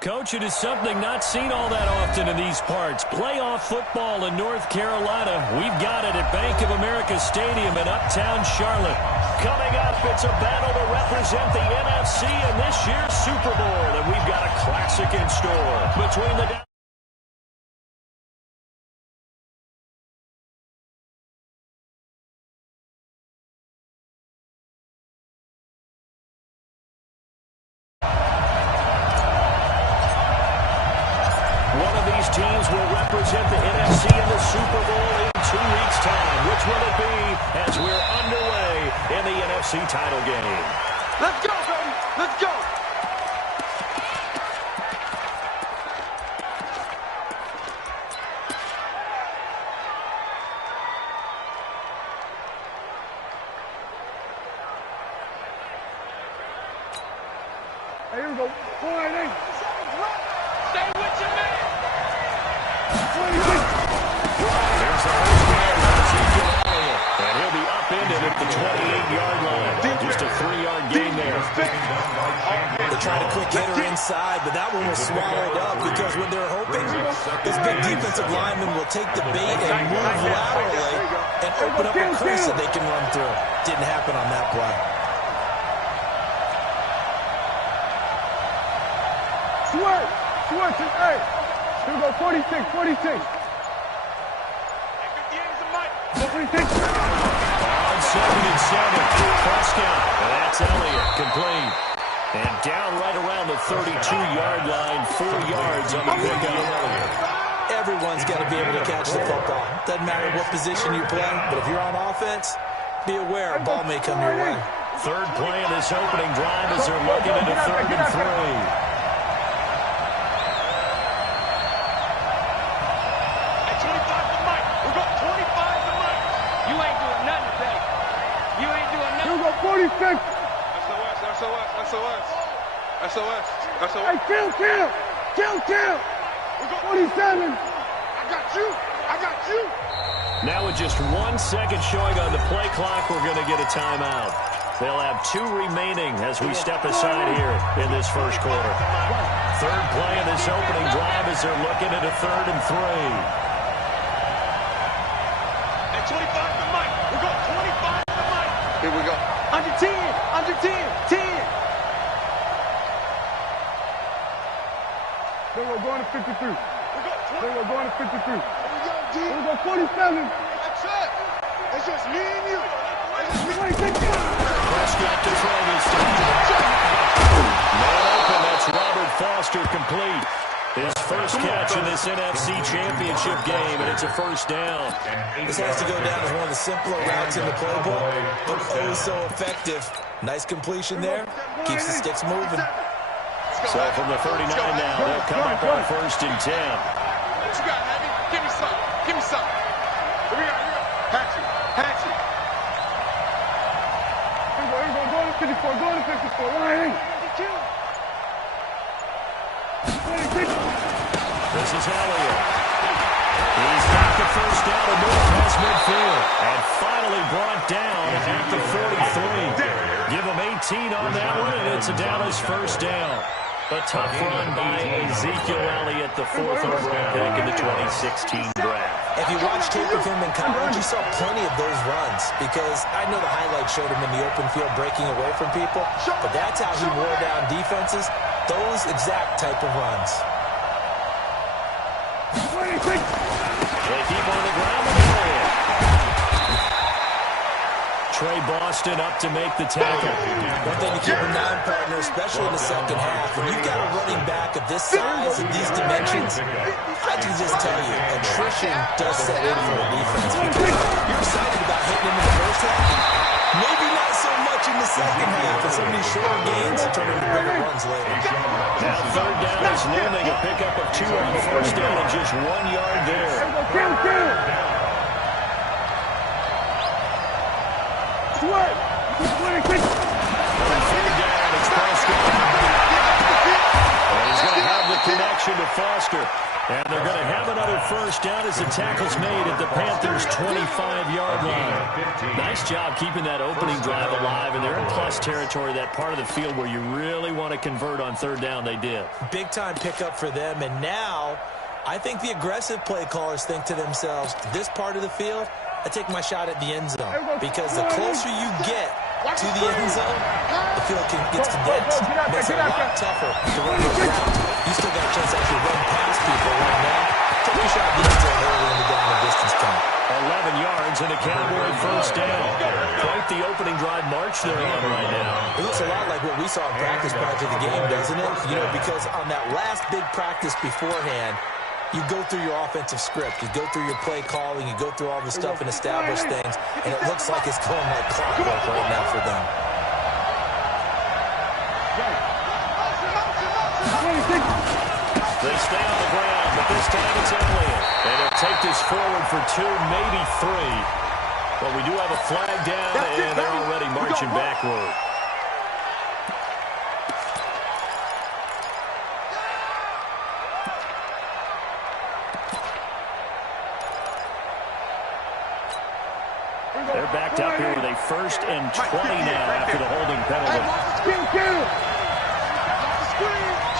Coach, it is something not seen all that often in these parts. Playoff football in North Carolina. We've got it at Bank of America Stadium in Uptown Charlotte. Coming up, it's a battle to represent the NFC in this year's Super Bowl. And we've got a classic in store between the... teams will represent the NFC in the Super Bowl in 2 weeks' time. Which will it be as we're underway in the NFC title game? Let's go, baby. Let's go. Here we go. Boy, stay with your man. There's the first man, Ezekiel Elliott. And he'll be upended at the 28-yard line. Just a 3-yard gain there. They tried a quick hitter inside, but that one was swallowed up because when they're hoping this big defensive lineman will take the bait and move laterally and open up a crease that they can run through. Didn't happen on that play. Switch, hey. Here we go, 46. 46. On 2nd and 7, Prescott. And that's Elliott, complete. And down right around the 32-yard line, 4 yards on the pickup. Everyone's got to be able to catch the football. Doesn't matter what position you play, but if you're on offense, be aware a ball may come your way. Third play of this opening drive as they're looking into 3rd and 3. SOS. Hey, kill. We got 47. I got you. Now with just 1 second showing on the play clock, we're going to get a timeout. They'll have 2 remaining as we step aside here in this first quarter. Third play of this opening drive as they're looking at a 3rd and 3. At 25 to Mike. We got 25 to Mike. Here we go. Under 10. 10. Then we're going to 53. We got 20. Then we're going to 53. Here we go, D. Then we go 47. That's it. It's just me and you. Prescott to throw this time. Man open, that's Robert Foster complete. His first catch in this NFC Championship game, and it's a first down. This has to go down as one of the simpler routes in the playbook, but oh so effective. Nice completion there. Keeps the sticks moving. So from the 39 now, they'll come up on 1st and 10. What you got, Heavy? Give me some. Here we go. Hatchet. Here we go. Go to 54. Line. This is Elliott. He's got the first down and move past midfield. And finally brought down at the 43. Give him 18 on that one, and it's a Dallas first down. A tough run by Ezekiel Elliott, the 4th overall pick in the 2016 draft. If you watch tape of him in college, you saw plenty of those runs because I know the highlights showed him in the open field breaking away from people, but that's how he wore down defenses, those exact type of runs. They keep on the ground with Elliott. Trey Boston up to make the tackle. One thing to keep an eye on, partner, especially in the second half, when you've got a running back of this size and these dimensions, I can just tell you, attrition does set in for a defense because you're excited about hitting him in the first half. Maybe not so much in the second half, and some of these shorter gains turn into bigger runs later. Now 3rd down is looming, a pickup of 2 on 1st down and just 1 yard there. Sweat. And he's going to have the connection to Foster. And they're going to have another first down as the tackle's made at the Panthers' 25-yard line. Nice job keeping that opening drive alive, and they're in plus territory, that part of the field where you really want to convert on third down. They did. Big-time pickup for them, and now I think the aggressive play callers think to themselves, this part of the field, I take my shot at the end zone, because the closer you get to the end zone, the field gets condensed. Makes it a lot tougher to run those routes. You still got a chance to actually run past people right now. Take your shot at the end zone early in the down and distance count. 11 yards and a Cowboy first down. Quite the opening drive march they're on right now. It looks a lot like what we saw in practice prior to the game, doesn't it? You know, because on that last big practice beforehand, you go through your offensive script, you go through your play calling, you go through all the stuff and establish things, and it looks like it's going like clockwork right now for them. They stay on the ground, but this time it's Elliott. And they'll take this forward for 2, maybe 3. But we do have a flag down, and they're already marching backward. They're backed up here with a 1st and 20 now after the holding penalty.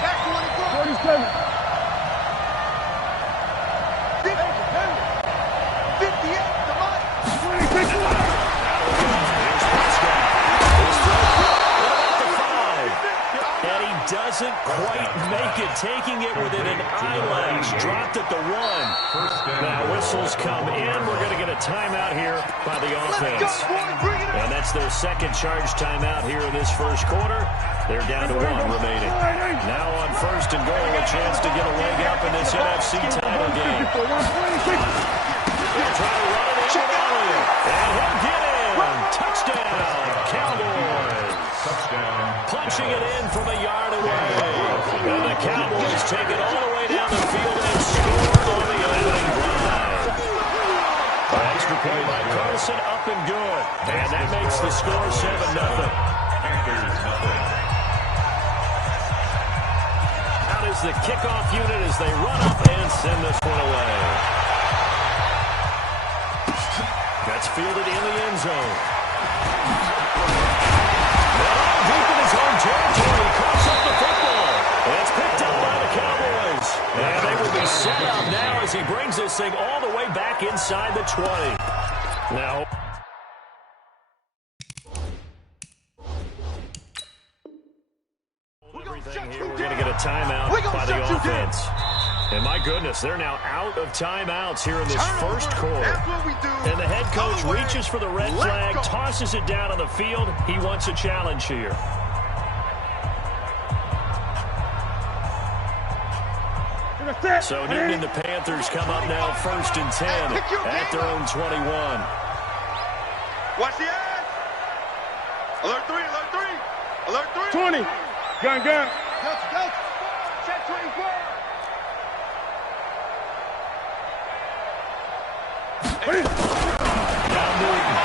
Check 47. 58, the money. 26. And he doesn't quite make it, taking it within an eyelash. Dropped at the 1. Now whistles come in. We're going to get a timeout here by the offense. And that's their second charge timeout here in this first quarter. They're down to 1 remaining. Now on 1st and goal, a chance to get a leg up in this NFC title game. They'll try to run it in with Elliott. And he'll get in. Touchdown, Cowboys. Punching it in from a yard away. And the Cowboys take it all the way down the field and score on the opening drive. Extra play by Carson, up and good. And that makes the score 7-0. Out is the kickoff unit as they run up and send this one away. That's fielded in the end zone. Deep in his own territory, he coughs up the football. And it's picked up by the Cowboys. And they will be set up now as he brings this thing all the way back inside the 20. Now, everything here, we're going to get a timeout by the offense. And my goodness, they're now out of timeouts here in this first quarter. And the head coach reaches for the red flag, tosses it down on the field. He wants a challenge here. So Newton and the Panthers come up now 1st and 10 at their own 21. Watch the eyes. Alert 3, alert 3. Alert 3. 20. Gun. Go. Check 24. Now Newton.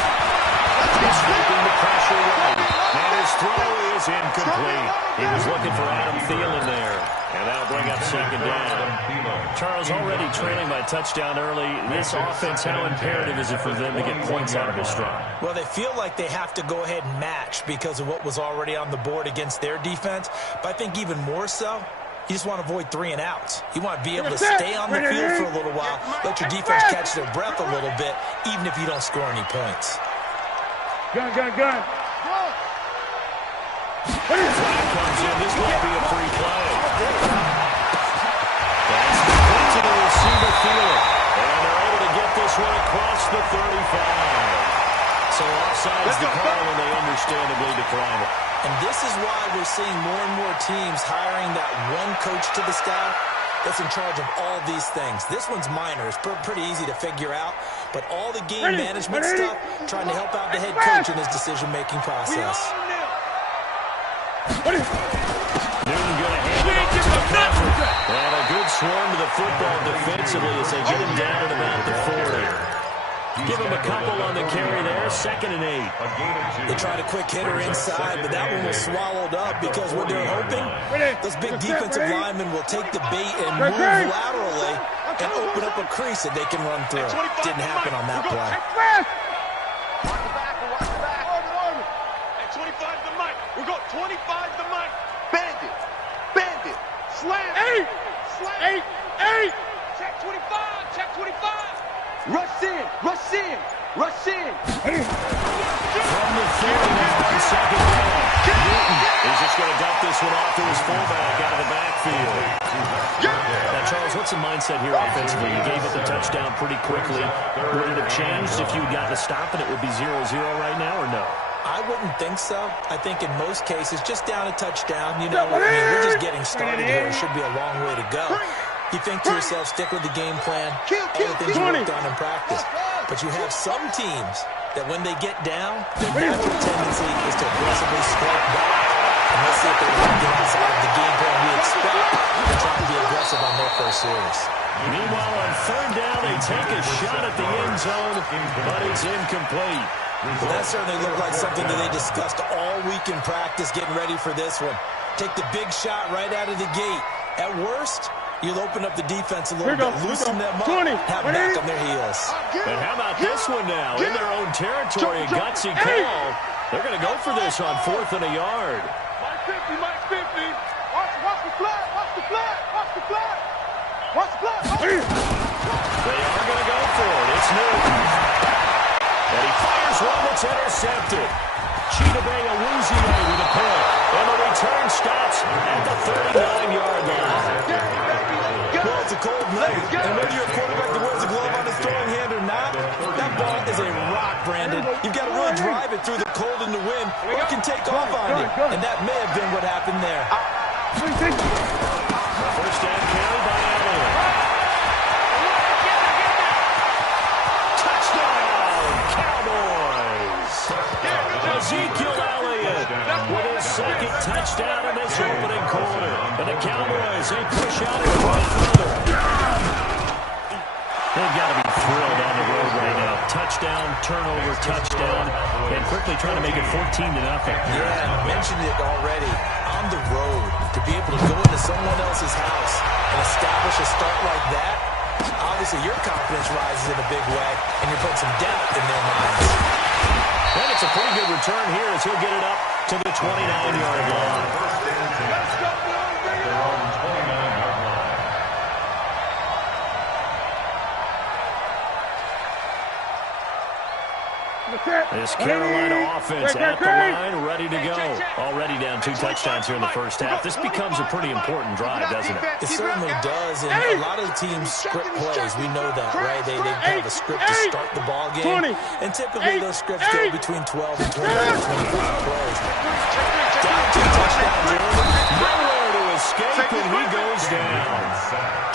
He's sweeping the pressure right. And his throw is incomplete. He was looking for Adam Thielen there. And that'll bring up 2nd down. Charles, already trailing by touchdown early. This offense, how imperative is it for them to get points out of this drive? Well, they feel like they have to go ahead and match because of what was already on the board against their defense. But I think even more so, you just want to avoid 3 and outs. You want to be able to stay on the field for a little while, let your defense catch their breath a little bit, even if you don't score any points. Gun. Flag comes in. This might be a free play. That's complete to the receiver field. And they're able to get this one across the 35. So offsides the call, and they understandably decline it. And this is why we're seeing more and more teams hiring that one coach to the staff that's in charge of all these things. This one's minor. It's pretty easy to figure out. But all the game management stuff, trying to help out the head coach in his decision-making process. Newton going to hand it off to the cover. And a good swarm to the football defensively as they get him down at about the 40. Give him a couple on the carry there, 2nd and 8. They tried a quick hitter inside, but that one was swallowed up because what they're hoping, those big defensive linemen will take the bait and move laterally and open up a crease that they can run through. Didn't happen on that play. Watch the back. At 25 the mic. We got 25 the mic. Bandit. Slam. 8. Check 25. Check 25. Rush in. From the 30 now on 2nd down. Newton is just going to dump this one off to his fullback out of the backfield. Now, Charles, what's the mindset here offensively? You gave up the touchdown pretty quickly. Would it have changed if you had gotten a stop and it would be 0-0 right now, or no? I wouldn't think so. I think in most cases, just down a touchdown, you know, we're just getting started here. It should be a long way to go. You think to yourself, stick with the game plan, all the things you worked on in practice. But you have some teams that when they get down, their natural tendency is to aggressively strike back. And let's see if they want to get inside of the game plan we expect and try to be aggressive on their first series. Meanwhile, on 3rd down, they take a shot at the end zone, but it's incomplete. Well, that certainly looked like something that they discussed all week in practice, getting ready for this one. Take the big shot right out of the gate. At worst, you'll open up the defense a little bit, loosen them up, have them back on their heels. And how about this one now? In their own territory, a gutsy call. They're going to go for this on 4th and a yard. Mike 50. Watch the flag. They are going to go for it. It's Newton. And he fires one that's intercepted. Chidobe Awuzie with a pull. And the return stops at the 39-yard line. Well, it's a cold night, and whether you're a quarterback that wears a glove on his throwing hand or not, that ball is a rock, Brandon. You've got to really drive it through the cold and the wind, or it can take off on you. And that may have been what happened there. First down carry by Elliott. Touchdown, Cowboys! Ezekiel Elliott with his 2nd touchdown in this opening quarter. And the Cowboys, they push out in front further. They've got to be thrilled on the road right now. Touchdown, turnover, touchdown, and quickly trying to make it 14-0. Yeah, I mentioned it already. On the road, to be able to go into someone else's house and establish a start like that, obviously your confidence rises in a big way, and you're putting some doubt in their minds. And it's a pretty good return here as he'll get it up to the 29-yard line. Let's go, This Carolina offense at the line, ready to go. Already down 2 touchdowns here in the first half. This becomes a pretty important drive, doesn't it? It certainly does, and a lot of the teams script plays. We know that, right? They have a script to start the ball game, and typically those scripts go between 12 and 25 plays. Down 2 touchdowns early. Nowhere to escape, and he goes down.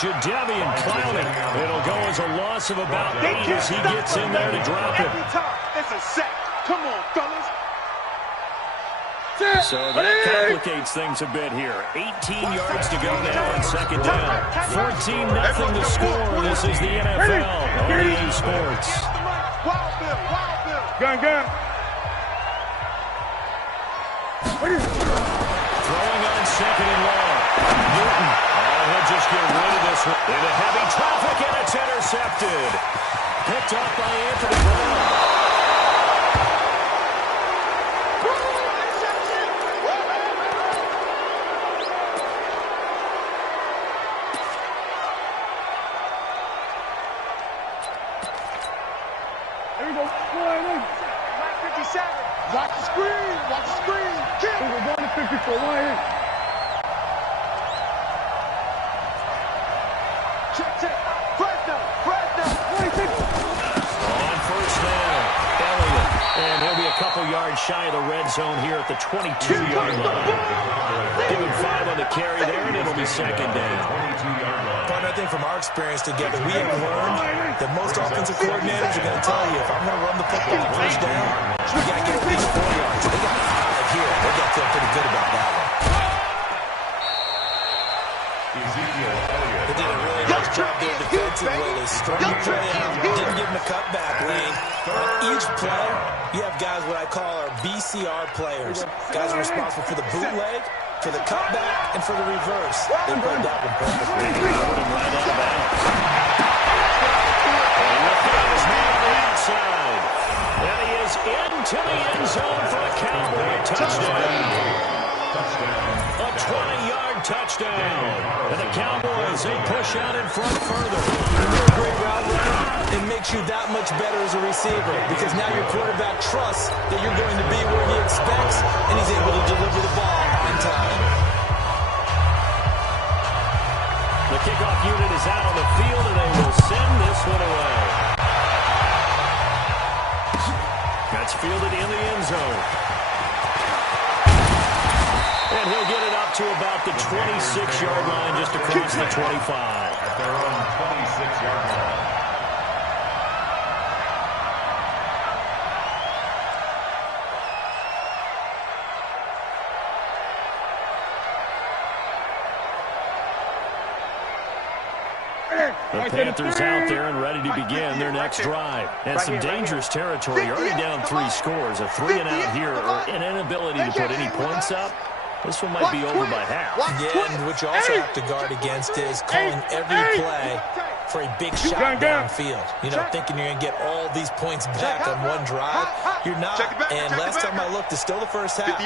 Jadeveon Clowney. It'll go as a loss of about 8 as he gets in there to drop him. It's a sack. Come on, fellas. So that complicates things a bit here. 18 yards to go now on 2nd down. 14-0 to score. This is the NFL on EA Sports. Wild Bill. Gun. Throwing on 2nd and long. Newton. He'll just get rid of this one. Into heavy traffic, and it's intercepted. Picked up by Anthony Brown. There we go. Mike 57. Watch the screen. Kill. We're going to 54. Check. Fresno. On 1st down, Elliott. And he'll be a couple yards shy of the red zone here at the 22-yard line. Give him 5 on the carry there, and it'll be 2nd down. But I think from our experience together, we have learned that most offensive coordinators are going to tell you, if I'm going to run the football on 1st down, we got to get at least 4 yards. They got 5 here. They got to feel pretty good about that one. They did a really nice job there defensively. defensive way they strung the play out, didn't give him a cutback lane. On each play, you have guys what I call our BCR players. Guys are responsible for the bootleg, for the cutback, and for the reverse. They played that one perfectly. Right out of bounds. And the throw is made on the outside. And he is into the end zone for a Cowboy touchdown. A 20-yard touchdown. And the Cowboys, they push out in front further. When you're a great route runner, it makes you that much better as a receiver because now your quarterback trusts that you're going to be where he expects, and he's able to deliver the ball in time. The kickoff unit is out on the field, and they will send this one away. That's fielded in the end zone. And he'll get it up to about the 26-yard line, just across the 25. At their own 26-yard line. The Panthers out there and ready to begin their next drive. And some dangerous territory. Already down 3 scores. A 3-and-out here, or an inability to put any points up. This one might be over by half. Yeah, and what you also have to guard against is calling every play for a big shot downfield. You know, thinking you're going to get all these points back on one drive. You're not. And last time I looked, it's still the first half.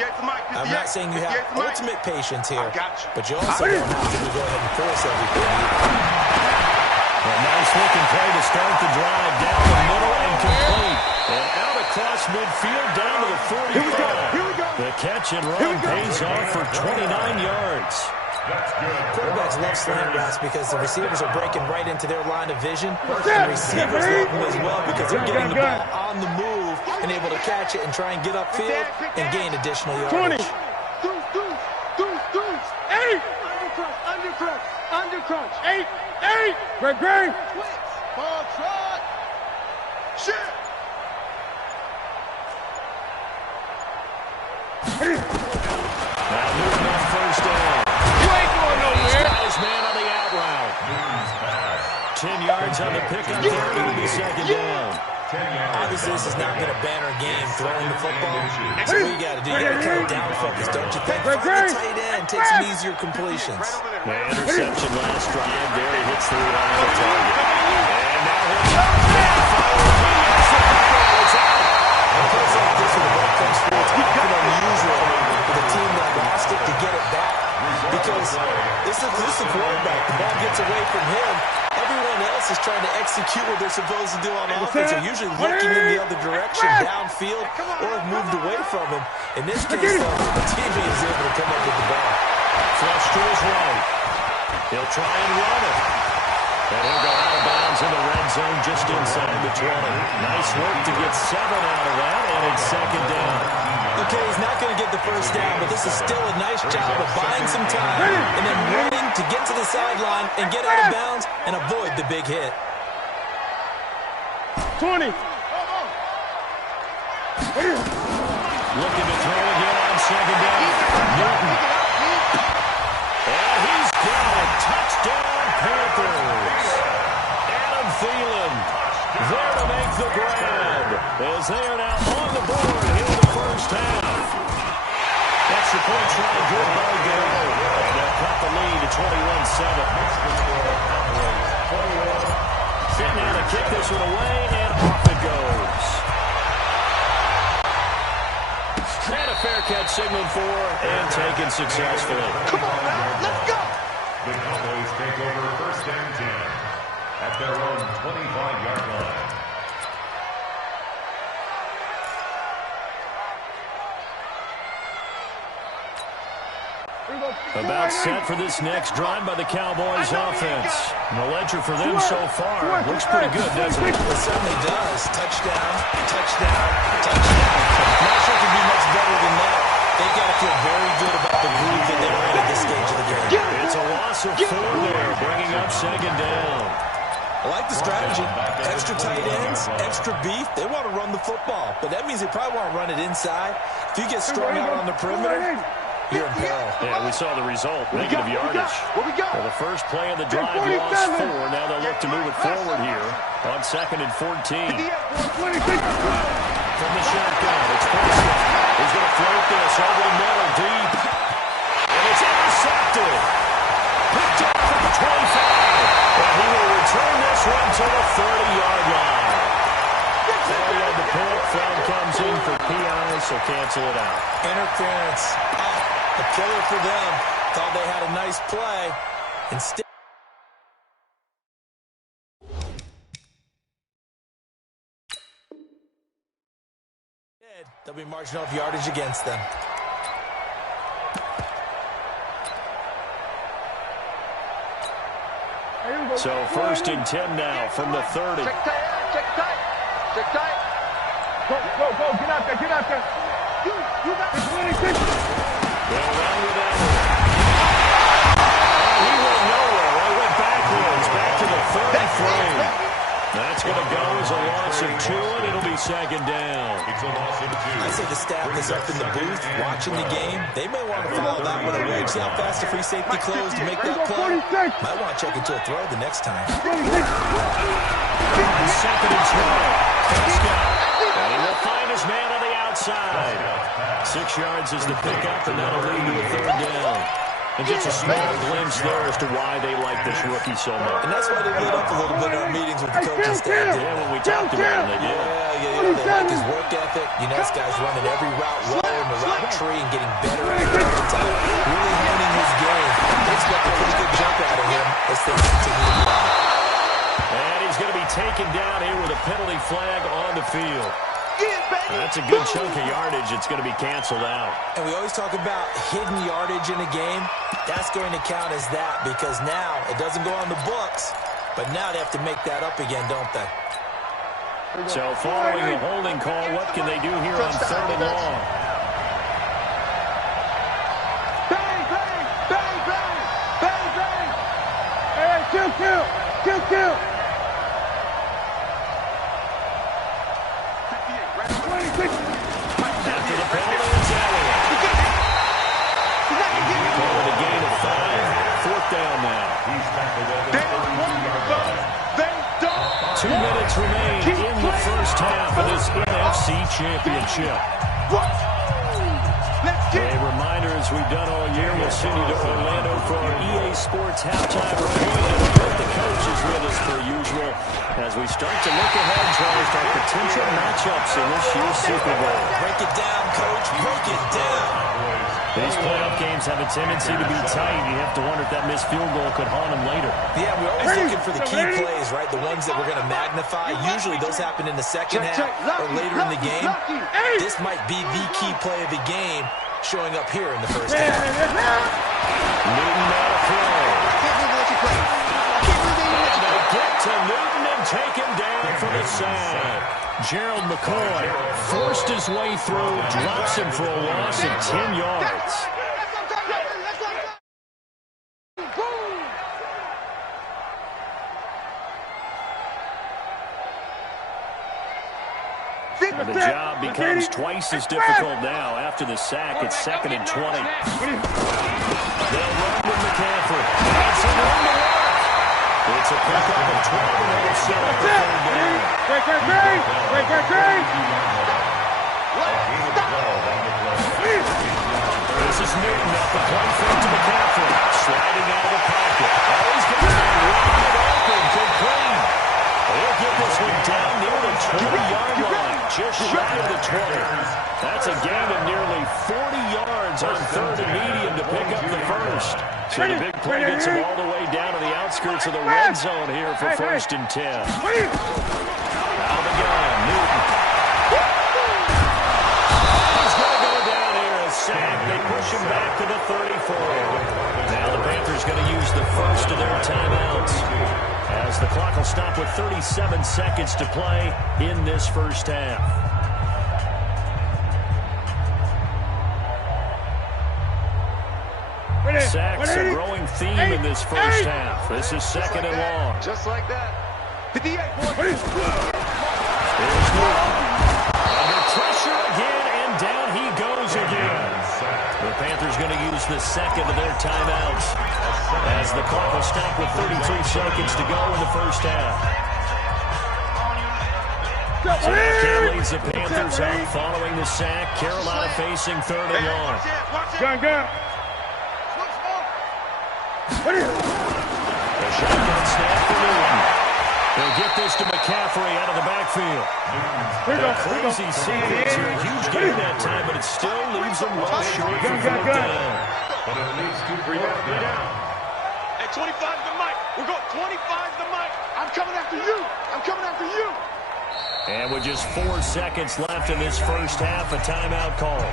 I'm not saying you have ultimate patience here, but you also don't have to go ahead and force everything. A nice-looking play to start the drive. Down the middle and complete. And out across midfield down to the 45. Here we go. The catch and run pays off for 29 yards. Quarterbacks love slant routes because the receivers are breaking right into their line of vision. And receivers love them as well because they're getting the ball on the move and able to catch it and try and get upfield and gain additional yardage. 8. Undercrunch. 8. Great. Ball trot. Shit. Now moving on first down. You ain't going nowhere. Nice man on the out route. 10 yards on the pickup there. It'll be second down. Obviously, this is not going to banner game throwing the football. So what you got to do, you got to kind of down focus, don't you think? Find the tight end, take some easier completions. The interception last drive there. He hits the reliable target. And now he'll In plays like this, when the ball comes through, it's often unusual for the team that lost it to get it back. Because this is the quarterback. The ball gets away from him. Everyone else is trying to execute what they're supposed to do on offense. They're usually looking in the other direction, downfield, or have moved away from him. In this case, though, the teammate is able to come up with the ball. flush to his right. He'll try and run it. And he'll go out of bounds in the red zone just inside the 20. Nice work to get 7 out of that, and it's second down. Okay, he's not going to get the first down, but this is still a nice job of buying some time and then running to get to the sideline and get out of bounds and avoid the big hit. 20. Looking to throw again on second down. Newton. And he's got it. Touchdown, Panthers. Adam Thielen there to make the grab as they are now on the board in the first half. Extra point try, good by Go. And they'll cut the lead to 21-7. Fit now to kick this one away, and off it goes. And a fair catch signaled for and taken successfully. Come on, man. Let's go. The Cowboys take over first and 10 at their own 25-yard line. About set for this next drive by the Cowboys offense. And the ledger for them so far looks pretty good, doesn't it? It certainly does. Touchdown, touchdown, touchdown. Not sure it can be much better than that. They've got to feel very good about the groove that they're in at this stage of the game. It's a loss of 4 there, bringing up second down. I like the strategy. Extra tight ends, extra beef. They want to run the football, but that means they probably want to run it inside. If you get strung out on the perimeter, you're in peril. Yeah, we saw the result, negative yardage. What we got? Well, the first play of the drive lost 4. Now they'll look to move it forward here on 2nd and 14. From the shotgun, it's Prescott. He's going to float this over the middle, deep. And it's intercepted. Picked up at the 25. And he will return this one to the 30-yard line. There you have the point. Flag comes in for PI, so cancel it out. Interference. A killer for them. Thought they had a nice play. Instead, they'll be marching off yardage against them. So 1st and 10 now from the 30. Check tight. Check tight. Go. Get out there. You got the 26. They'll run with that one. He went nowhere. He went backwards. Back to the 33. That's going to go as a loss of 2, and it'll be 2nd down. It's a loss of 2. I say the staff is up in the booth watching the game. They may want to follow that one away. See how fast the free safety closed to make that play? Might want to check into a throw the next time. 2nd and 12. Prescott. And he will find his man on the outside. 6 yards is the pickup, and that'll lead to a 3rd down. And just a small glimpse there as to why they like this rookie so much. And that's why they lit up a little bit in our meetings with the coaching staff. Yeah, when we talked about him, they did. Yeah. They like his work ethic. You know, this guy's running every route well in the route tree and getting better every time. Really honing his game. Expect a pretty good jump out of him as they continue. And he's going to be taken down here with a penalty flag on the field. That's a good chunk of yardage. It's going to be canceled out. And we always talk about hidden yardage in a game. That's going to count as that because now it doesn't go on the books, but now they have to make that up again, don't they? So following a holding call, what can they do here on 3rd and long? Bang. Hey, kill. 26. After the penalty, it's Elliott. Call it a gain of 5. 4th down now. 2 minutes remain in the first half of this NFC Championship. A reminder, as we've done all year, we'll send you to Orlando for our EA Sports halftime report. And the coach is with us per usual as we start to look ahead towards our potential matchups in this year's Super Bowl. Break it down, Coach. Break it down. These playoff games have a tendency to be tight. You have to wonder if that missed field goal could haunt them later. Yeah, we're always looking for the key plays, right? The ones that we're going to magnify. Usually those happen in the second half or later in the game. This might be the key play of the game showing up here in the first half. Newton out of play. And they get to Newton and take him down for the sack. Gerald McCoy forced his way through, drops him for a loss of 10 yards. And the job becomes twice as difficult now after the sack. It's 2nd and 20. They'll run with McCaffrey. That's enough to work. It's a pickup of 12 and it'll set up the 3rd down. This is Newton at the play fake to McCaffrey. Sliding out of the pocket. Oh, he's going to be wide open. Complete. They'll get this one down near the 20-yard line. Just shy of the 20. That's a gain of nearly 40 yards on 3rd and medium to pick up the first. So the big play gets him all the way down to the outskirts of the red zone here for 1st and 10. Out of the gun, Newton. He's going to go down here, a sack. They push him back to the 34. Now the Panthers going to use the first of their timeouts, as the clock will stop with 37 seconds to play in this first half. Sacks a growing theme in this first half. This is 2nd and long. Just like that. 58 points. There's Newton. Under pressure again, and down he goes again. The Panthers going to use second of their timeouts, as the clock will stop with 33 seconds to go in the first half. So Cam leads the Panthers out following the sack. Carolina facing 3rd and long. Gun. The shotgun snap for Newton. They'll get this to McCaffrey out of the backfield. Crazy sequence here. A huge game that time, but it still leaves them well short from 4th down. But it leads to 4th down. At 25 the mic. We're going 25 the mic. I'm coming after you. I'm coming after you. And with just 4 seconds left in this first half, a timeout called.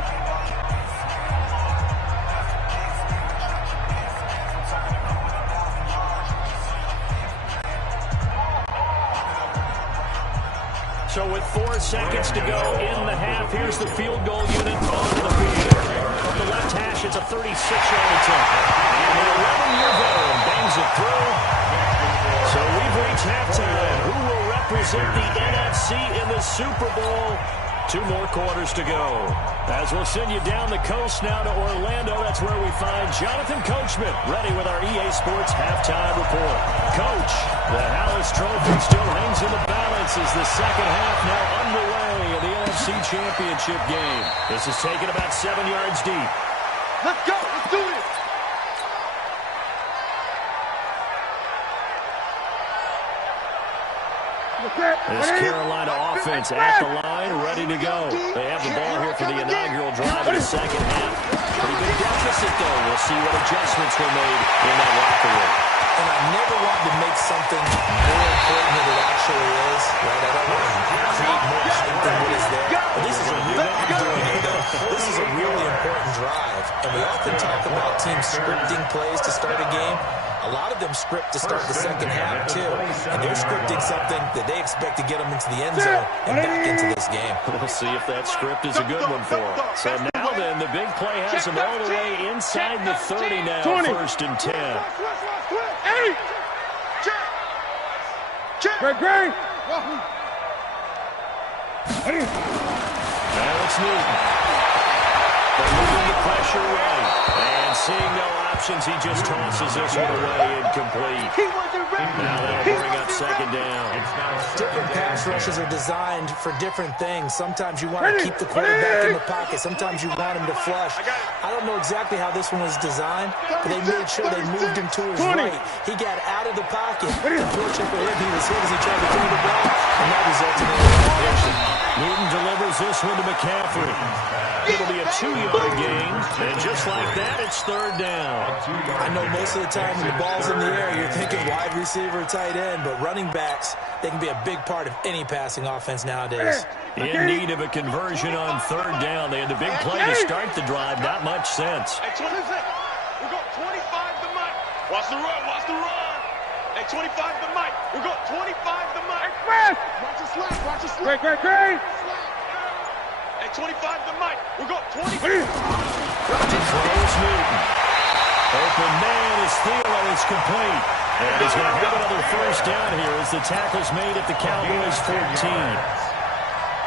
So with 4 seconds to go in the half, here's the field goal unit on the field. From the left hash, it's a 36-yard attempt. And the 11-year veteran bangs it through. So we've reached halftime. Who will represent the NFC in the Super Bowl? 2 more quarters to go. As we'll send you down the coast now to Orlando, that's where we find Jonathan Coachman, ready with our EA Sports halftime report. Coach, the Hallis Trophy still hangs in the balance as the second half now underway in the NFC Championship game. This is taken about 7 yards deep. Let's go. Let's do this. This Carolina offense at the line, ready to go. They have the ball here for the inaugural drive in the second half. Pretty big deficit, though. We'll see what adjustments were made in that locker room. And I never want to make something more important than it actually is, right? I don't want to create more hype than what is there. But this is a really important drive. And we often talk about teams scripting plays to start a game. A lot of them script to start the second half, too. And they're scripting something that they expect to get them into the end zone and back into this game. We'll see if that script is a good one for them. So now then, the big play has them all the way inside the 30 now, 1st and 10. Hey! Check! Great. Now it's Newton. They're moving the pressure right. And seeing no options, he just tosses this one away incomplete. Now that'll bring up 2nd down. Different pass rushes are designed for different things. Sometimes you want to keep the quarterback in the pocket. Sometimes you want him to flush. I don't know exactly how this one was designed, but they made sure they moved him to his right. He got out of the pocket. Unfortunately for him, he was hit as he tried to throw the ball, and that resulted in a completion. Newton delivers this one to McCaffrey. It'll be a 2-yard gain, and just like that, it's 3rd down. I know most of the time when the ball's in the air, you're thinking wide receiver, tight end, but running backs, they can be a big part of any passing offense nowadays. In need of a conversion on 3rd down. They had the big play to start the drive. Not much sense. At 26, we got 25 the mic. Watch the run. At 25 the mic. We got 25 the mic. Watch the slap. Great. At 25 the mic. We got 20. Throws Newton. Open man is Thielen. It's complete. And he's going to have another 1st down here as the tackle's made at the Cowboys 14.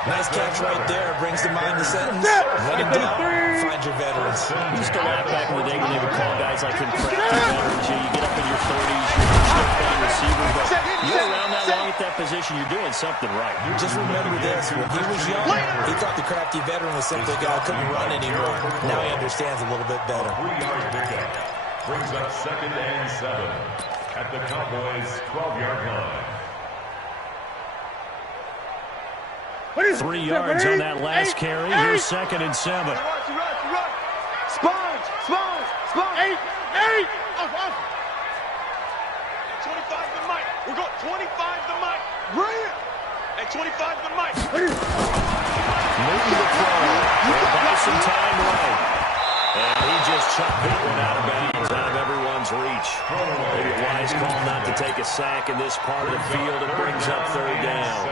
Nice catch right there. Brings to mind the sentence. When in doubt, find your veterans. Used to laugh back in the day when they would call guys like him crafty veterans. You get up in your 30s, you're still playing receiver, but you're around that long at that position, you're doing something right. Just remember this. When he was young, he thought the crafty veteran was simply a guy who couldn't run anymore. Now he understands a little bit better. 3-yard pickup brings up 2nd and 7 at the Cowboys' 12-yard line. 3 yards on that last carry. Here's 2nd and 7. Sponge. 8. Off. At 25 the mic. We got 25 the mic. Bring it. At 25 the mic. Newton to throw. He'll buy some time right. And he just chucked that one out of bounds, out of everyone's reach. Maybe a wise call not to take a sack in this part of the field. It brings up 3rd down.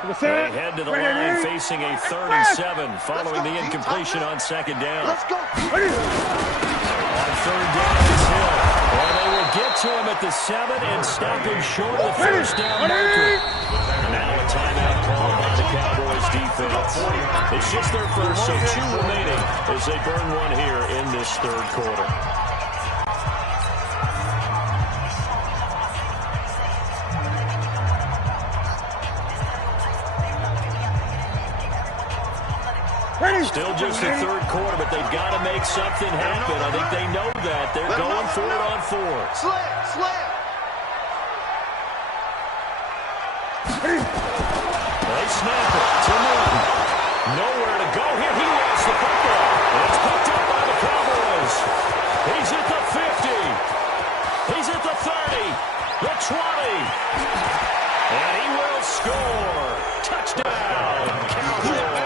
They head to the line facing a 3rd and 7 following the incompletion on 2nd down. Let's go. On 3rd down is Hill. Well, they will get to him at the 7 and stop him short of the 1st down marker. Now a timeout called by the Cowboys defense. points. It's just their first, so 2 remaining as they burn one here in this third quarter. Still just the third quarter, but they've got to make something happen. I think they know that. They're going for it on 4. Slam. They snap it to Newton. Nowhere to go here. He lost the football. And it's picked up by the Cowboys. He's at the 50. He's at the 30. The 20. And he will score. Touchdown, Cowboys.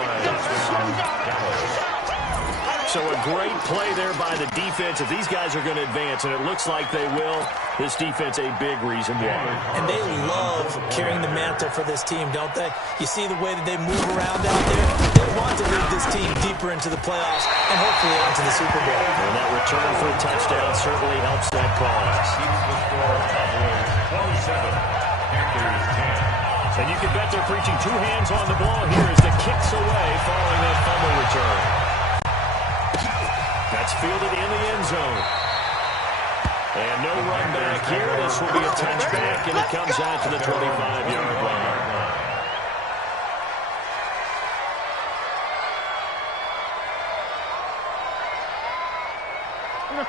So a great play there by the defense. If these guys are going to advance, and it looks like they will, this defense a big reason why. And they love carrying the mantle for this team, don't they? You see the way that they move around out there? They want to lead this team deeper into the playoffs and hopefully onto the Super Bowl. And that return for a touchdown certainly helps that cause. And you can bet they're preaching 2 hands on the ball here as the kicks away following that fumble return. That's fielded in the end zone. And no run back here. This will be a touchback, and it comes out to the 25-yard line.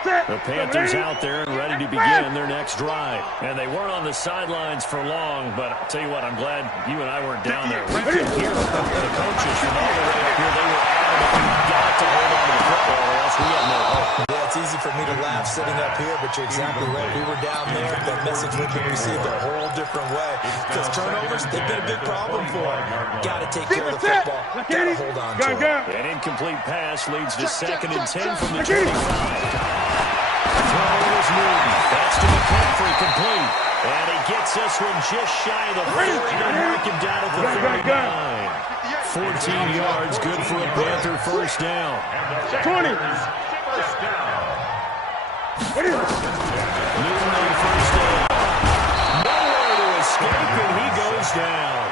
The Panthers out there and ready to begin their next drive. And they weren't on the sidelines for long, but I'll tell you what, I'm glad you and I weren't down there. We could hear the coaches from all the way up here. They were adamant, we've got to hold on to the football or else we have no hope. Yeah, it's easy for me to laugh sitting up here, but you're exactly right. We were down there. That message would be received a whole different way. Because turnovers, they've been a big problem for them. Got to take care of the football. Got to hold on to it. An incomplete pass leads to 2nd and 10 from the 25. Throw is Newton. That's to McCaffrey, complete. And he gets this one just shy of the 40 to mark him down at the 39. 14 yards, good for a Panther first down. 20. First down. Newton on first down. Nowhere to escape, and he goes down.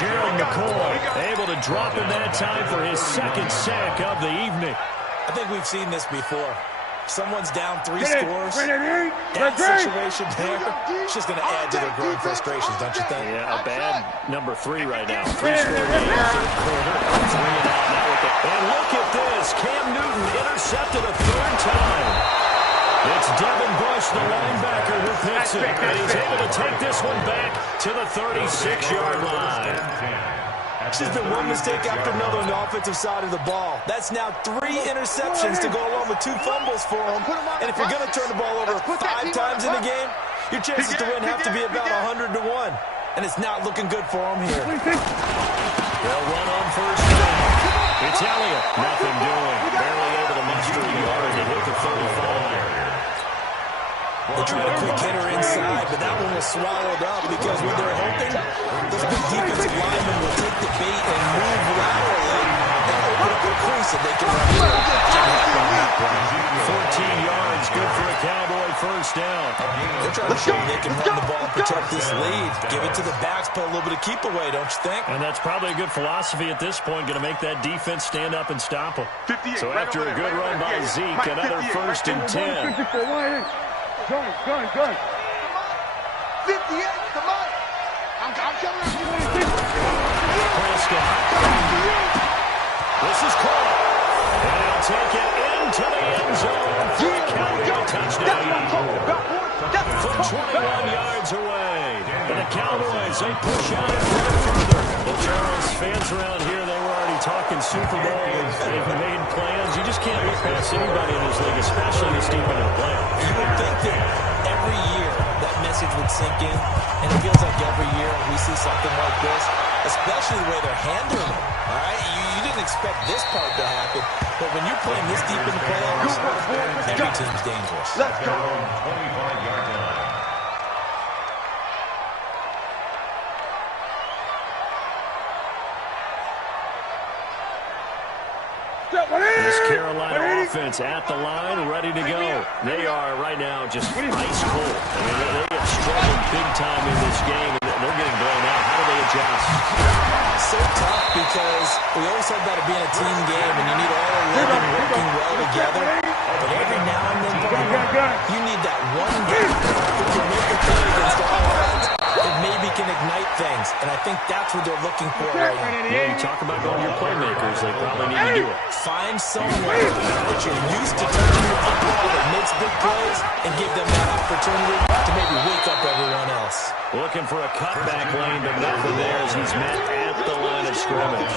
Gerald McCoy able to drop in that time for his 2nd sack of the evening. I think we've seen this before. Someone's down 3 scores. That situation there, it's just going to add to their growing frustrations, don't you think? Yeah, a bad number 3 right now. 3-score game, third quarter. 3 and out now with the... And look at this. Cam Newton intercepted a 3rd time. It's Devin Bush, the linebacker, who picks it. And he's able to take this one back to the 36-yard line. This has been one mistake after another on the offensive side of the ball. That's now 3 interceptions to go along with 2 fumbles for him. And if you're going to turn the ball over 5 times in a game, your chances to win have to be about 100 to 1. And it's not looking good for him here. They'll run on first down. It's Elliott. Nothing doing. Barely able to muster a yard to hit the 35. They tried a quick hitter inside, but that one was swallowed up because when they're hoping, those big defensive linemen will take the bait and move laterally and open up a crease so they can run through. 14 yards, good for a Cowboy first down. They're trying to show you they can run the ball and protect this lead. Give it to the backs, put a little bit of keep away, don't you think? And that's probably a good philosophy at this point, going to make that defense stand up and stop them. So after a good run by Zeke, another 1st and 10. Gun. 58, come on. I'm coming. Prescott. This is caught. And he'll take it into the end zone for a Cowboy touchdown. From 21 yards away. And the Cowboys, they push out and run further. Well, Charles, fans around here, they were already talking Super Bowl. They've made plans. You just can't look past anybody in this league, especially this deep into the playoffs. You would think that every year that message would sink in, and it feels like every year we see something like this, especially the way they're handling it. All right, you didn't expect this part to happen, but when you're playing this deep in the playoffs, every team's dangerous. Let's go. 25-yard line. This Carolina offense at the line, ready to go. They are right now just ice cold. I mean, they have struggled big time in this game. they're getting blown out. How do they adjust? So tough because we always talk about it being a team game, and you need all 11 working well together. But every now and then, you need that one guy who can make a play against all odds and maybe can ignite things. And I think that's what they're looking for right now. When you talk about going your playmakers, they probably need to do it. Find someone that you're used to touching the football that makes big plays and give them that opportunity to maybe wake up everyone else. Looking for a cutback lane, but nothing there as he's met at the line of scrimmage.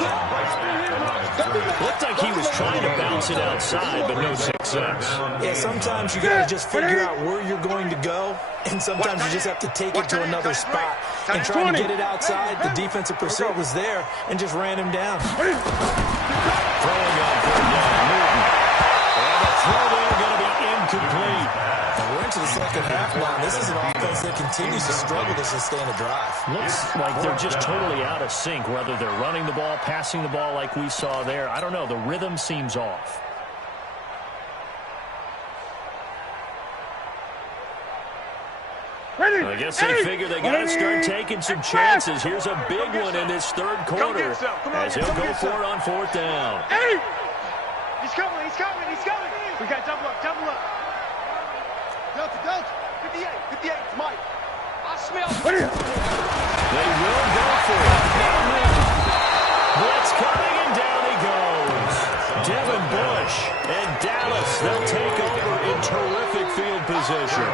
Looked like he was trying to bounce it outside, but no success. Yeah, sometimes you got to just figure out where you're going to go, and sometimes you just have to take it to another spot. And trying to get it outside, the defensive pursuit was there and just ran him down. Throwing on third down, Newton. And the throw there going to be incomplete. We're into the second half now. This is an offense that continues to struggle to sustain a drive. Looks like they're just totally out of sync, whether they're running the ball, passing the ball like we saw there. I don't know. The rhythm seems off. I guess they figure they got to start taking some chances. Here's a big one in this third quarter as he'll go for it on fourth down. He's coming, he's coming, he's coming. We got double up, double up. Delta. 58, it's Mike. I smell. They will go for it. Blitz coming, and down he goes. Devin Bush and Dallas, they'll take over in terrific field position.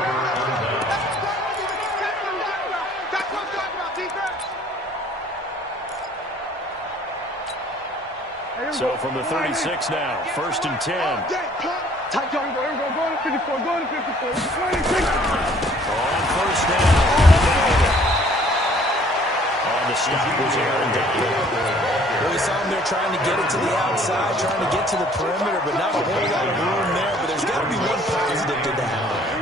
So from the 36 now, 1st and 10. Tight go to 54, go to 54. 26. On first down. On the stop was Aaron Donald. Well, we saw him there trying to get it to the outside, trying to get to the perimeter, but not a whole lot of room there. But there's got to be one positive to that.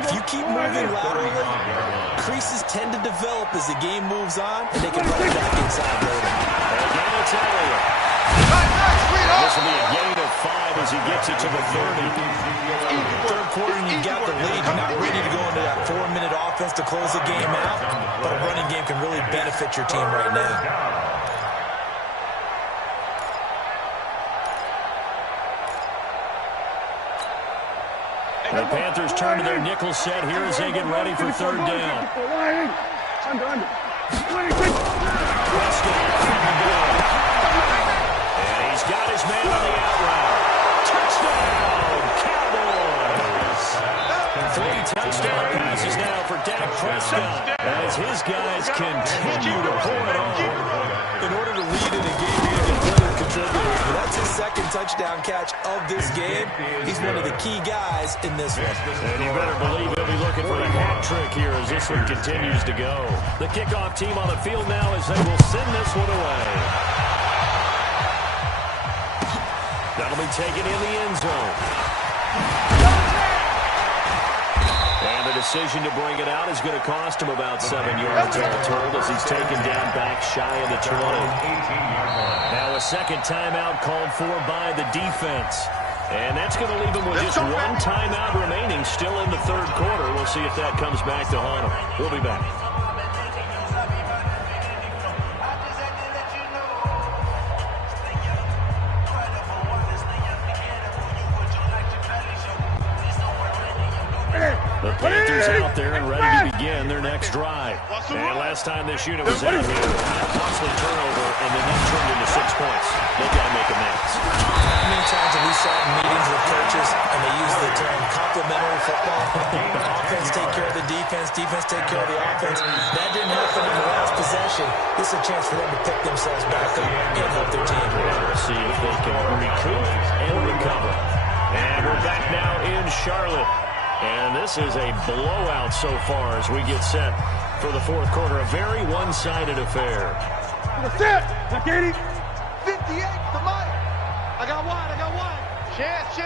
If you keep moving laterally, creases tend to develop as the game moves on, and they can run it back inside later. Again, it's Elliott. This will be a gain of 5 as he gets it to the 30. Third quarter, and you got the lead. You're not ready to go into that 4-minute offense to close the game out, but a running game can really benefit your team right now. The Panthers turn to their nickel set here as they get ready for third down. Under. 26. And he's got his man on the out route. Touchdown, Cowboys! 3 touchdown passes now for Dak Prescott as his guys continue to pour it on. In order to lead in a game, you need to further contribute. But that's his second touchdown catch of this game. He's one of the key guys in this one. And you better believe he'll be looking for the hat trick here as this one continues to go. The kickoff team on the field now as they will send this one away. That'll be taken in the end zone. And the decision to bring it out is going to cost him about 7 yards all told as he's taken down back shy of the 20. Now a second timeout called for by the defense. And that's going to leave him with just one timeout remaining still in the third quarter. We'll see if that comes back to haunt him. We'll be back. The Panthers out there and ready to begin their next drive. And last time this unit was out here, a costly turnover, and then that turned into 6 points. They've got to make amends. How many times have we sat in meetings with coaches and they use the term complementary football? Offense take care of the defense, defense take care of the offense. That didn't happen in the last possession. This is a chance for them to pick themselves back up and help their team. We'll see if they can recoup and recover. And we're back now in Charlotte. And this is a blowout so far as we get set for the fourth quarter. A very one-sided affair. That's it. Back 80. 58, the mic. I got one. Chance.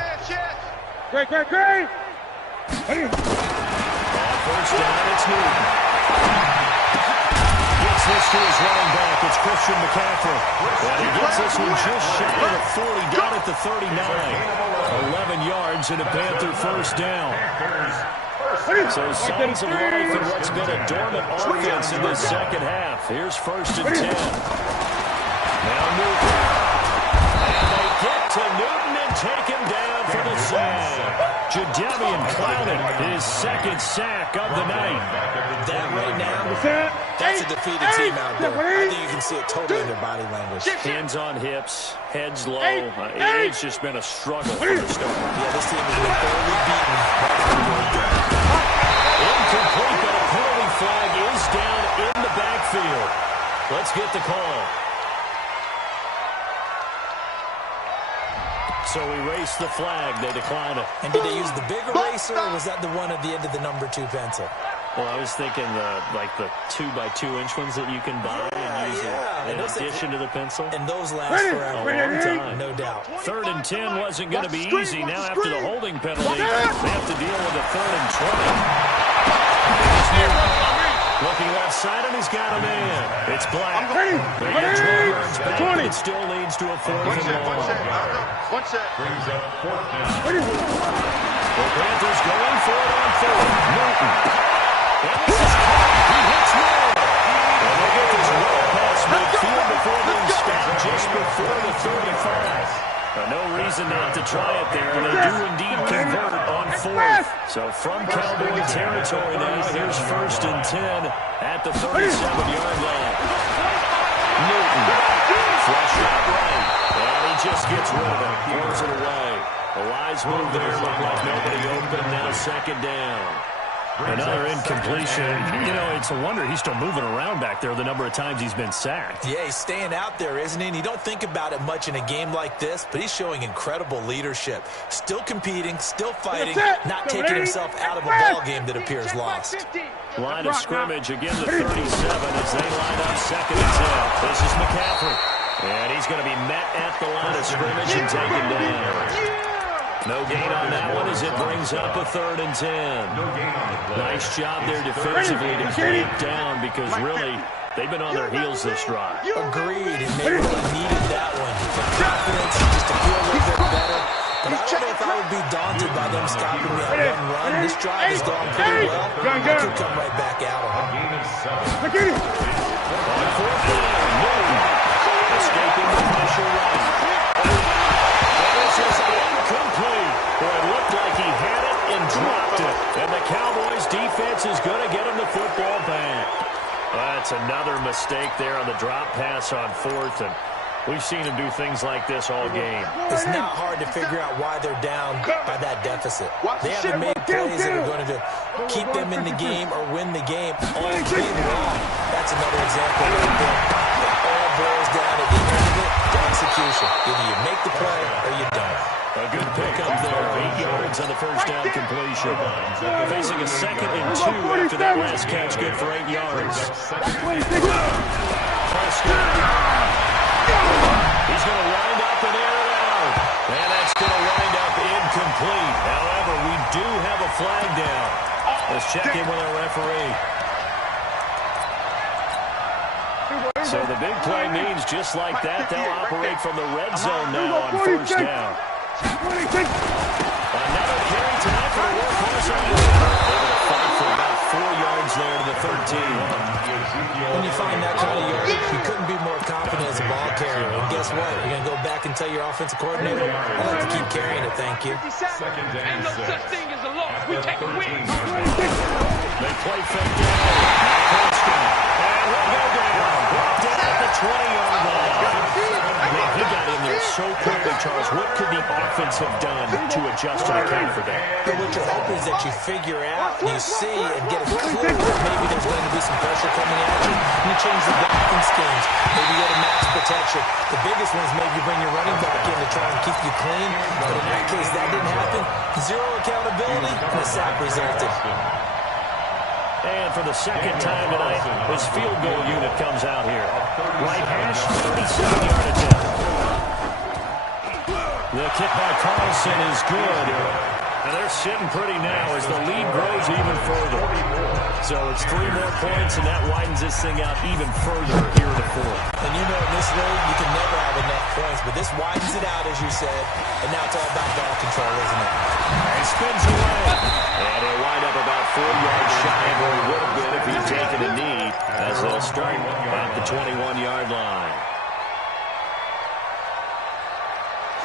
Great. On first down, it's Newton. Gets this to his running back. It's Christian McCaffrey. And he gets this one just shy of the 40, down at the 39. 11 yards and a Panther first down. So signs of life in what's been a dormant offense in the second half. Here's 1st and 10. Now Newton. And they get to Newton and take him down for the sack. Jadeveon Clowney, his 2nd sack of the night. That right now, that's a defeated team out there. I think you can see it totally in their body language. Hands on hips, heads low. It's just been a struggle from the start. Yeah, this team has been thoroughly beaten right from the word. Incomplete, but a penalty flag is down in the backfield. Let's get the call. So we race the flag. They decline it. And did they use the big eraser, or was that the one at the end of the number 2 pencil? Well, I was thinking the 2x2-inch ones that you can buy and use in addition to the pencil. And those last forever. A long time. No doubt. 3rd and 10 wasn't going to be easy. Now after the holding penalty, they have to deal with a 3rd and 20. Looking left side, and he's got a man. It's Black. They get 12 yards back, but it still leads to a 4th and long. Brings up 4th down. The Panthers going for it on 4th. Newton. And this is caught. He hits Moore. And they get this well past midfield before being stopped just before the 35. No reason not to try it there. They do indeed convert on 4th. So from Cowboy territory now, here's 1st and 10 at the 37-yard line. Newton. Flush out right. And he just gets rid of it. Throws it away. A wise move there. Looked like nobody open. Now 2nd down. Another incompletion. You know, it's a wonder he's still moving around back there the number of times he's been sacked. Yeah, he's staying out there, isn't he? And you don't think about it much in a game like this, but he's showing incredible leadership. Still competing, still fighting, not taking himself out of a ball game that appears lost. Line of scrimmage, again the 37 as they line up 2nd and 10. This is McCaffrey. And he's going to be met at the line of scrimmage and taken down. No gain on that one as it brings up a 3rd and 10. Nice job there defensively to clamp down because really they've been on their heels this drive. Agreed, and they really needed that one. Confidence, just to feel a little bit better. But I don't know if I would be daunted by them stopping me on one run. This drive has gone pretty well. I could come right back at them. On 4th down, Newton escaping the pressure right. This is incomplete. Boy, it looked like he had it and dropped it. And the Cowboys' defense is going to get him the football back. That's another mistake there on the drop pass on 4th. And we've seen him do things like this all game. It's not hard to figure out why they're down by that deficit. They haven't made plays that are going to keep them in the game or win the game all game long. That's another example right there. It all boils down at the end of it to execution. Either you make the play or you don't. A good pickup there. 8 yards on the 1st down completion. Facing a 2nd and 2 after that last catch. Good for 8 yards. Prescott. He's going to wind up and air it out. And that's going to wind up incomplete. However, we do have a flag down. Let's check in with our referee. So the big play means just like that, they'll operate from the red zone now on 1st down. Another carry tonight for the Warhorse. Able to fight for about 4 yards there to the 13. When you find that kind of yardage, you couldn't be more confident as a ball carrier. And guess what? You're going to go back and tell your offensive coordinator, I'd like to keep carrying it, thank you. Ain't no such thing as a loss. We take a win. They play fake down. Now Prescott. And we'll go down. Brought down at the 20-yard line. Man, he got in there so quickly, Charles. What could the offense have done to adjust and account for that? But what you're hoping is that you figure out, you see, and get a clue that maybe there's going to be some pressure coming at you, and you change the blocking schemes. Maybe you get a max protection. The biggest one is maybe bring your running back in to try and keep you clean. But in that case, that didn't happen. Zero accountability, and a sack resulted. And for the 2nd time tonight, his field goal unit comes out here. Right hash, 37-yard attempt. The kick by Carlson is good. And they're sitting pretty now as the lead grows even further. So it's 3 more points, and that widens this thing out even further here at the 4th. And you know in this league, you can never have enough points but this widens it out, as you said, and now it's all about ball control, isn't it? And he spins away. And he'll wind up about 4 yards shy of where he would have been if he'd taken a knee, as they'll start at the 21-yard line.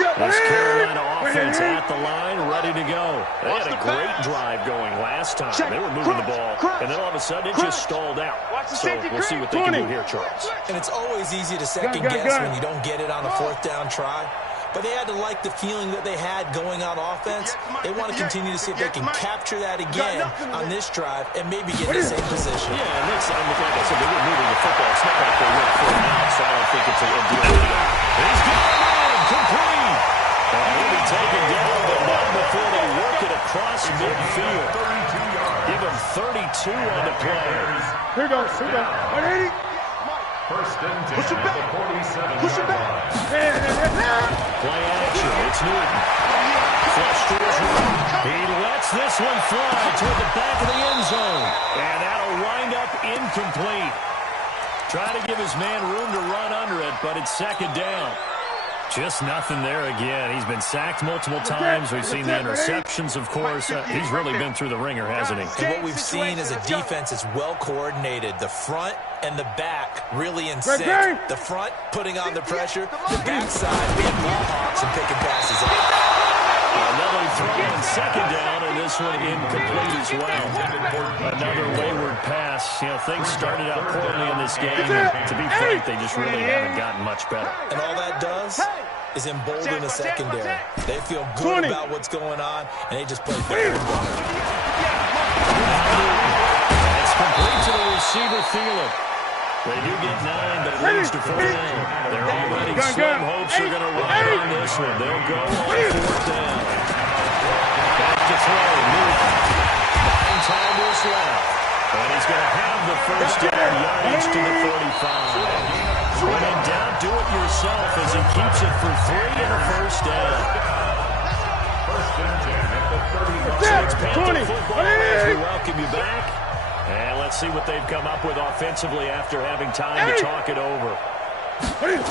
This Carolina offense at the line, ready to go. They had a great drive going last time. They were moving the ball, and then all of a sudden it just stalled out. So we'll see what they can do here, Charles. And it's always easy to second-guess when you don't get it on a fourth-down try. But they had to like the feeling that they had going on offense. They want to continue to see if they can capture that again on this drive and maybe get in the same position. Yeah, and next time, like I said, they were moving the football. It's not like they went for it now, so I don't think it's a deal with that. He's got it in, complete. And he'll be taken down, but not before they work it across midfield. Give him 32 on the play. Here goes, 180. First and 10 Push him back. at the 47. Push him back. Play action. It's Newton. Flush to his right. He lets this one fly toward the back of the end zone. And that'll wind up incomplete. Try to give his man room to run under it, but it's second down. Just nothing there again. He's been sacked multiple times. We've seen the interceptions, of course. He's really been through the ringer, hasn't he? And what we've seen is a defense that's well coordinated. The front and the back really in sync. The front putting on the pressure. The backside being ball hawks and picking passes out. Another throw on second down, and this one incomplete as well. Another wayward pass. You know, things started out poorly in this game. And to be frank, they just really haven't gotten much better. And all that does is embolden the secondary. They feel good about what's going on, and they just play better and better. It's complete to the receiver, Thielen. They do get 9, but it leads to 4 down. They're already slim hopes are going to ride on this one. They'll go on 4th down. Back to throw. Newton. Buying time to his left. And he's going to have the first down yardage to the 35. When in doubt, do it yourself as he keeps it for 3 and a first down. First and 10 at the 35. So it's Panther football as we welcome you back. And let's see what they've come up with offensively after having time to talk it over. And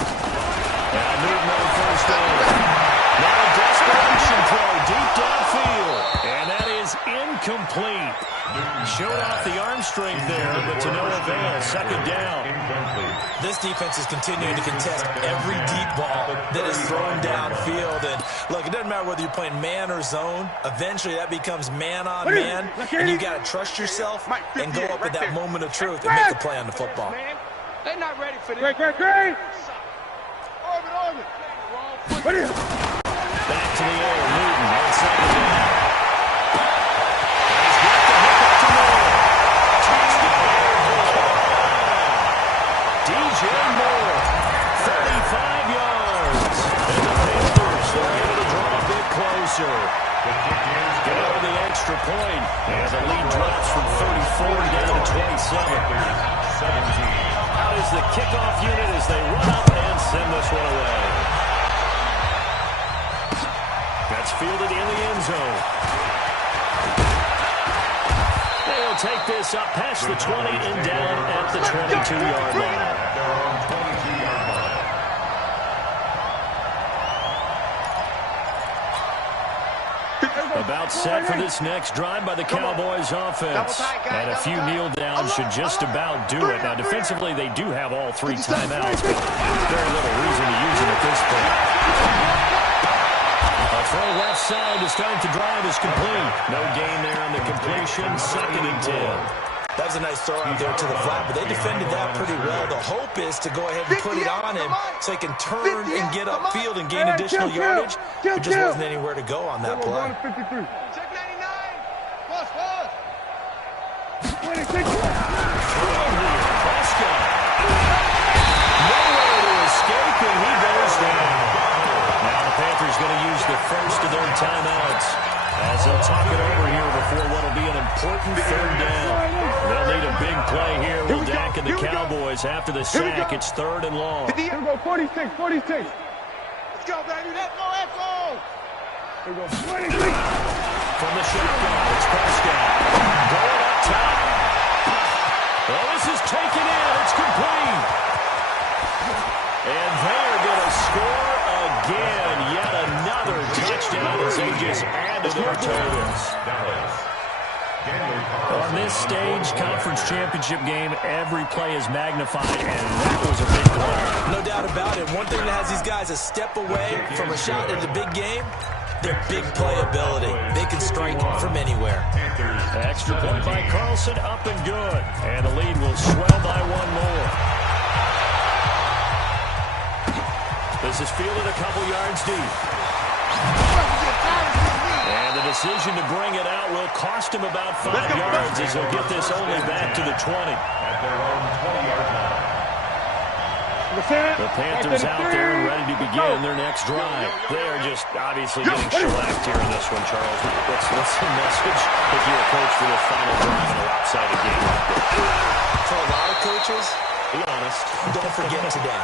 Newton on first down. Now a desperation throw deep downfield. And that is incomplete. Showed off the arm strength there, but to no avail. Second down. This defense is continuing to contest every deep ball that is thrown downfield. And look, it doesn't matter whether you're playing man or zone. Eventually, that becomes man on man. And you got to trust yourself and go up at that moment of truth and make a play on the football. They're not ready for this. Great. Back to the air. Newton on second down. DJ Moore, 35 yards. And the Panthers are able to draw a bit closer. Get over the extra point. And the lead drops from 34 down to 27. Out is the kickoff unit as they run up and send this one away. That's fielded in the end zone. They'll take this up past the 20 and down at the 22-yard line. About set for this next drive by the Cowboys offense. And a few kneel downs should just about do it. Now, defensively, they do have all 3 timeouts, but very little reason to use them at this point. A throw left side to start the drive is complete. No gain there on the completion. 2nd and 10. That was a nice throw out there to the flat, but they defended that pretty well. The hope is to go ahead and put it on him so he can turn and get upfield and gain additional yardage. There just wasn't anywhere to go on that play. Check 99. Plus. 26. Prescott. Nowhere to escape, and he goes down. Now the Panthers going to use the first of their timeouts as they'll talk it over here before what will be an important 3rd down. They'll need a big play here. Will Dak and the Cowboys after the sack. It's 3rd and long. Here we go, 46. Let's go, baby. Let's go. Here we go, 26. From the shotgun, it's Prescott. Going up top. Well, this is taken in. It's complete. And they're going to score Dallas. On this stage, conference championship game, every play is magnified, and that was a big play. No doubt about it. One thing that has these guys a step away from a shot in the big game, their big playability. They can strike from anywhere. Extra point by Carlson, up and good. And the lead will swell by one more. This is fielded a couple yards deep. And the decision to bring it out will cost him about 5 yards as he'll get this only back to the 20. At their own 20-yard line. The Panthers out there and ready to begin their next drive. They are just obviously getting shellacked here in this one, Charles. What's the message if you're a coach for this final drive in a lopsided game like this? For a lot of coaches, be honest. Don't forget today.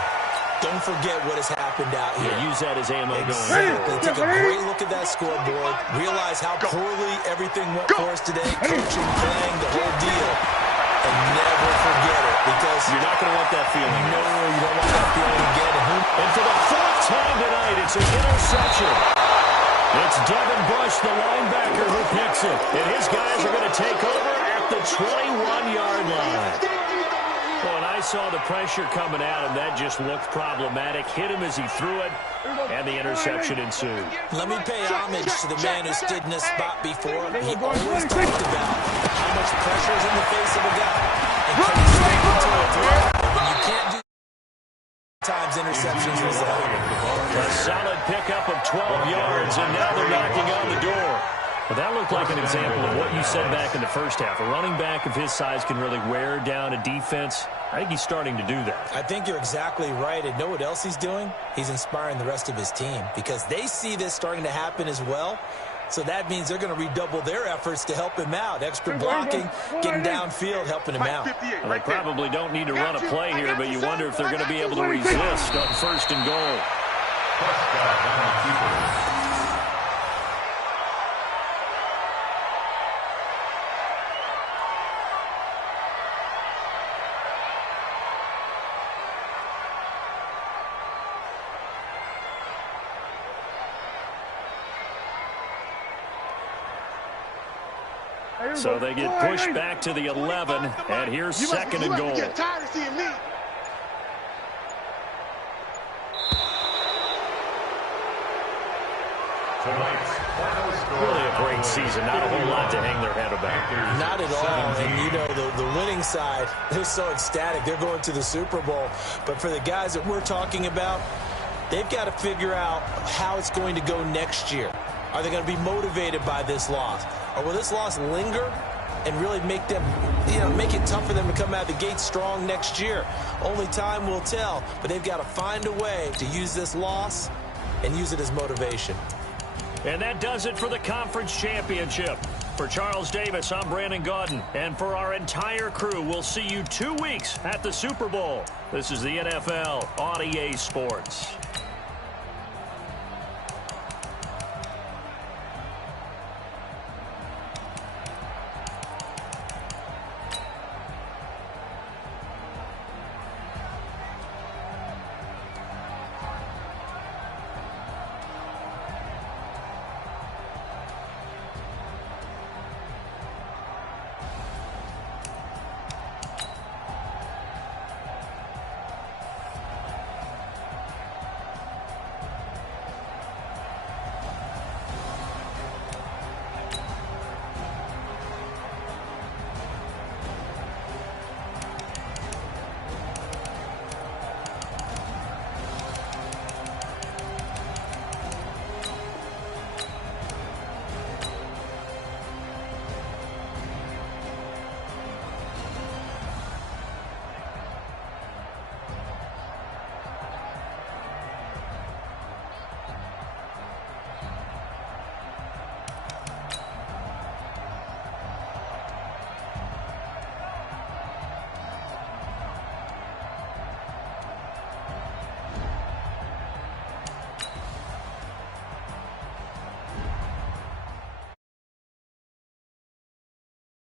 Don't forget what has happened out here. Yeah, use that as ammo going forward. Take a great look at that scoreboard. Realize how poorly everything went for us today. Coaching, playing, the whole deal. And never forget it, because you're not going to want that feeling. No, you don't want that feeling again. And for the 4th time tonight, it's an interception. It's Devin Bush, the linebacker, who picks it. And his guys are going to take over at the 21-yard line. Well, and I saw the pressure coming at him. That just looked problematic. Hit him as he threw it, and the interception ensued. Let me pay homage to the man who stood in this spot before. He always talked about how much pressure is in the face of a guy, and can he step into a throw? When you can't do times interceptions result. A solid pickup of 12 yards, and now they're knocking on the door. Well, that looked like an example of what you said back in the first half. A running back of his size can really wear down a defense. I think he's starting to do that. I think you're exactly right. And know what else he's doing? He's inspiring the rest of his team, because they see this starting to happen as well. So that means they're going to redouble their efforts to help him out. Extra blocking, getting downfield, helping him out. Well, they probably don't need to run a play here, but you wonder if they're going to be able to resist on 1st and goal. So they get pushed back to the 11, and here's 2nd and goal. Really a great season. Not a whole lot to hang their head about. Not at all. And, you know, the winning side, they're so ecstatic. They're going to the Super Bowl. But for the guys that we're talking about, they've got to figure out how it's going to go next year. Are they going to be motivated by this loss? Or will this loss linger and really make them, make it tough for them to come out of the gate strong next year? Only time will tell, but they've got to find a way to use this loss and use it as motivation. And that does it for the conference championship. For Charles Davis, I'm Brandon Gaudin. And for our entire crew, we'll see you 2 weeks at the Super Bowl. This is the NFL on EA Sports.